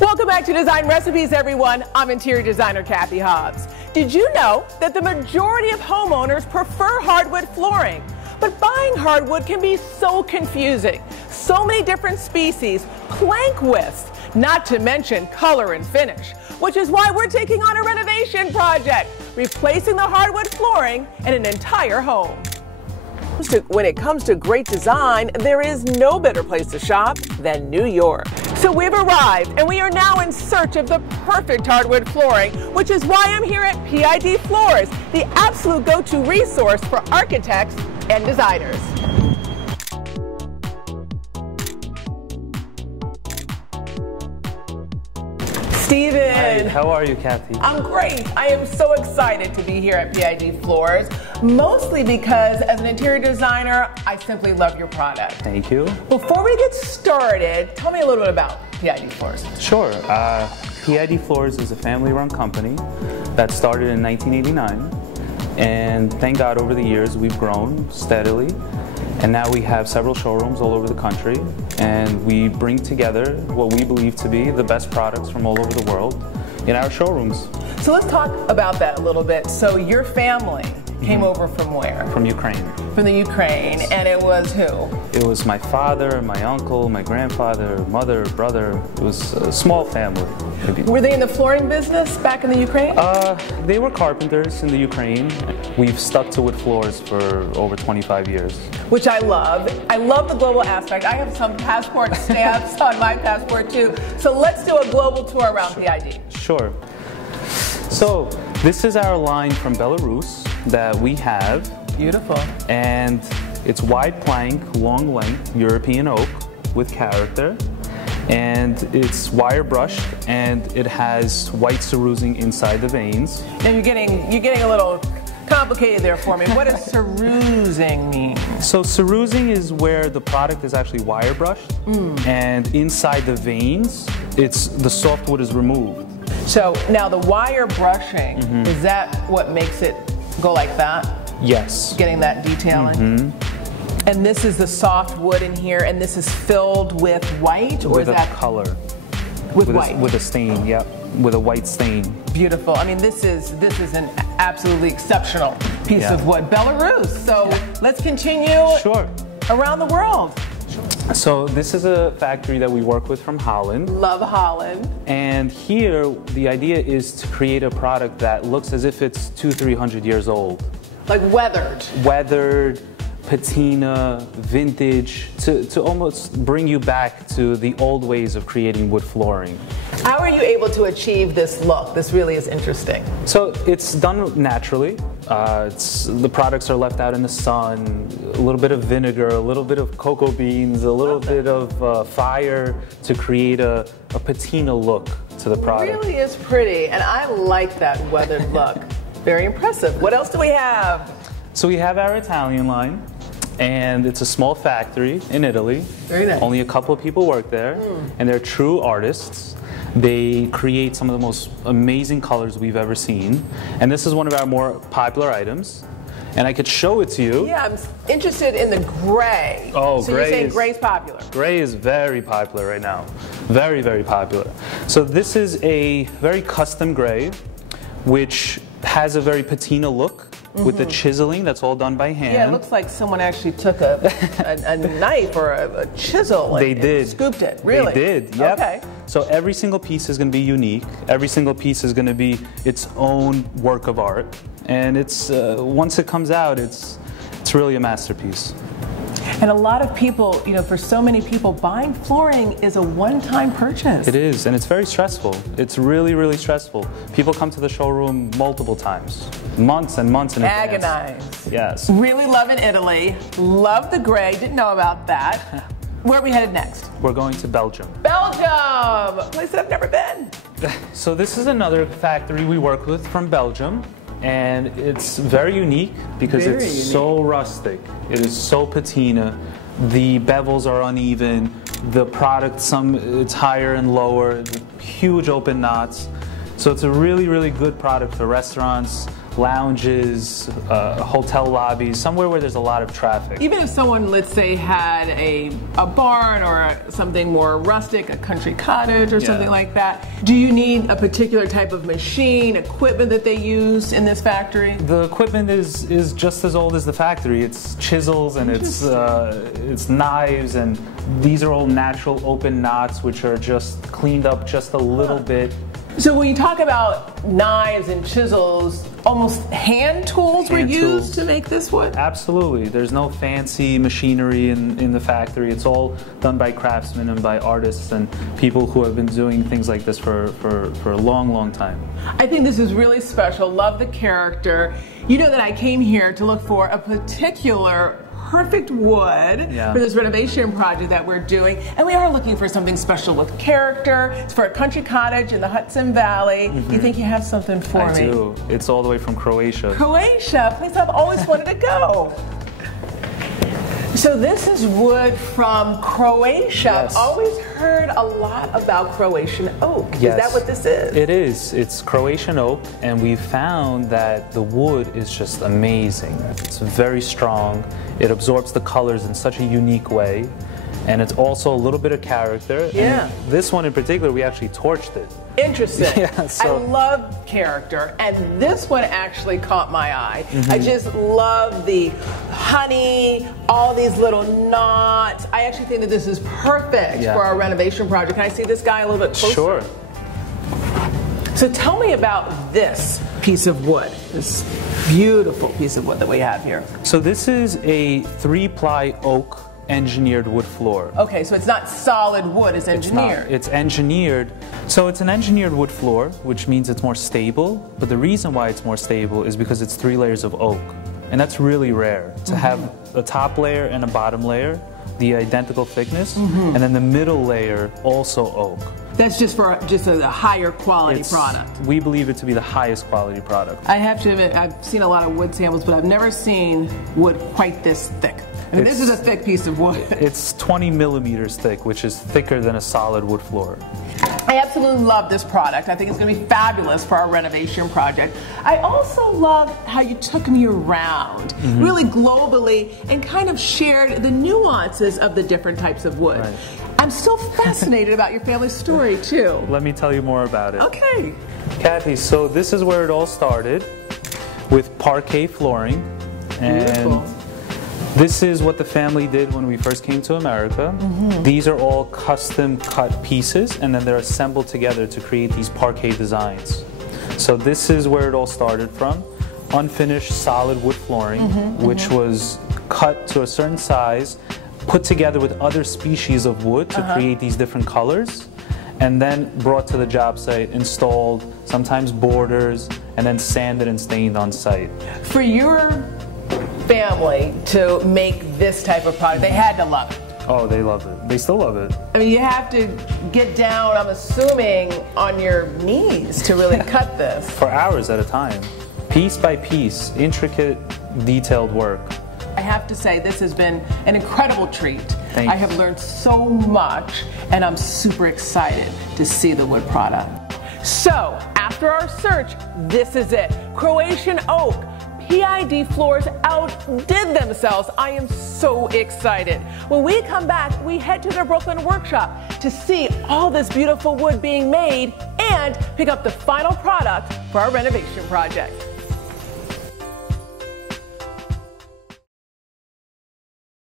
Welcome back to Design Recipes, everyone. I'm Interior Designer Cathy Hobbs. Did you know that the majority of homeowners prefer hardwood flooring? But buying hardwood can be so confusing. So many different species, plank widths, not to mention color and finish, which is why we're taking on a renovation project, replacing the hardwood flooring in an entire home. When it comes to great design, there is no better place to shop than New York. So we've arrived and we are now in search of the perfect hardwood flooring, which is why I'm here at PID Floors, the absolute go-to resource for architects and designers. Steven. Hi, how are you, Cathy? I'm great. I am so excited to be here at PID Floors, mostly because as an interior designer, I simply love your product. Thank you. Before we get started, tell me a little bit about PID Floors. Sure. PID Floors is a family-run company that started in 1989, and thank God over the years we've grown steadily. And now we have several showrooms all over the country, and we bring together what we believe to be the best products from all over the world in our showrooms. So let's talk about that a little bit. So your family came over from where? From Ukraine. From the Ukraine, and it was who? It was my father, my uncle, my grandfather, mother, brother. It was a small family. Were they in the flooring business back in the Ukraine? They were carpenters in the Ukraine. We've stuck to wood floors for over 25 years. Which I love. I love the global aspect. I have some passport stamps on my passport too. So let's do a global tour around PID. Sure. So this is our line from Belarus that we have. Beautiful. And it's wide plank, long length, European oak with character. And it's wire brushed, and it has white cerusing inside the veins. Now you're getting a little complicated there for me. What does cerusing mean? So cerusing is where the product is actually wire brushed, and inside the veins, the softwood is removed. So now the wire brushing, is that what makes it go like that? Yes. Getting that detailing? And this is the soft wood in here, and this is filled with white? Or with is a that color. With white? With a stain, yep. With a white stain. Beautiful. I mean, this is an absolutely exceptional piece of wood. Belarus. So let's continue around the world. So this is a factory that we work with from Holland. Love Holland. And here, the idea is to create a product that looks as if it's 200-300 years old. Like weathered. Weathered, patina, vintage, to almost bring you back to the old ways of creating wood flooring. How are you able to achieve this look? This really is interesting. So it's done naturally. The products are left out in the sun, a little bit of vinegar, a little bit of cocoa beans, a little bit of fire to create a patina look to the product. It really is pretty, and I like that weathered look. Very impressive. What else do we have? So we have our Italian line, and it's a small factory in Italy. Very nice. Only a couple of people work there, and they're true artists. They create some of the most amazing colors we've ever seen, and this is one of our more popular items. And I could show it to you. Yeah, I'm interested in the gray. Oh, so gray you're saying gray's popular? Gray is very popular right now. Very, very popular. So this is a very custom gray, which has a very patina look with the chiseling that's all done by hand. Yeah, it looks like someone actually took a knife or a chisel and scooped it. Really? They did, yep. Okay. So every single piece is going to be unique. Every single piece is going to be its own work of art. And it's once it comes out, it's really a masterpiece. And a lot of people, for so many people, buying flooring is a one-time purchase. It is, and it's very stressful. It's really, really stressful. People come to the showroom multiple times, months and months in advance. Agonize. Yes. Really love in Italy. Love the gray. Didn't know about that. Where are we headed next? We're going to Belgium. Belgium! A place that I've never been. So this is another factory we work with from Belgium. And it's very unique because it's so rustic. It is so patina. The bevels are uneven. The product, it's higher and lower. Huge open knots. So it's a really, really good product for restaurants, lounges, hotel lobbies, somewhere where there's a lot of traffic. Even if someone, let's say, had a barn or something more rustic, a country cottage or something like that, do you need a particular type of machine, equipment that they use in this factory? The equipment is just as old as the factory. It's chisels and it's knives, and these are all natural open knots which are just cleaned up just a little bit. So when you talk about knives and chisels, almost hand tools were used to make this wood? Absolutely. There's no fancy machinery in the factory. It's all done by craftsmen and by artists and people who have been doing things like this for a long, long time. I think this is really special. Love the character. You know that I came here to look for a particular perfect wood for this renovation project that we're doing, and we are looking for something special with character. It's for a country cottage in the Hudson Valley. You think you have something for me? I do. It's all the way from Croatia. Croatia, a place I've always wanted to go. So this is wood from Croatia. I've always heard a lot about Croatian oak. Is that what this is? It is. It's Croatian oak, and we found that the wood is just amazing. It's very strong. It absorbs the colors in such a unique way, and it's also a little bit of character. And this one in particular, we actually torched it. Interesting. I love character, and this one actually caught my eye. I just love the honey, all these little knots. I actually think that this is perfect for our renovation project. Can I see this guy a little bit closer? Sure. So tell me about this piece of wood, this beautiful piece of wood that we have here. So this is a 3-ply oak engineered wood floor. Okay, so it's not solid wood, it's engineered. It's engineered. So it's an engineered wood floor, which means it's more stable, but the reason why it's more stable is because it's 3 layers of oak. And that's really rare, to have a top layer and a bottom layer, the identical thickness, and then the middle layer also oak. That's just for a higher quality product. We believe it to be the highest quality product. I have to admit, I've seen a lot of wood samples, but I've never seen wood quite this thick. I mean, this is a thick piece of wood. It's 20 millimeters thick, which is thicker than a solid wood floor. I absolutely love this product. I think it's going to be fabulous for our renovation project. I also love how you took me around, really globally, and kind of shared the nuances of the different types of wood. I'm so fascinated about your family story, too. Let me tell you more about it. Okay. Kathy, so this is where it all started, with parquet flooring. Beautiful. And this is what the family did when we first came to America. These are all custom cut pieces, and then they're assembled together to create these parquet designs. So this is where it all started from. Unfinished solid wood flooring, which was cut to a certain size, put together with other species of wood to create these different colors, and then brought to the job site, installed, sometimes borders, and then sanded and stained on site. For your family to make this type of product, they had to love it. Oh, they love it. They still love it. I mean, you have to get down, I'm assuming, on your knees to really cut this. For hours at a time. Piece by piece, intricate, detailed work. I have to say, this has been an incredible treat. Thanks. I have learned so much, and I'm super excited to see the wood product. So, after our search, this is it. Croatian oak. PID Floors outdid themselves. I am so excited. When we come back, we head to their Brooklyn workshop to see all this beautiful wood being made and pick up the final product for our renovation project.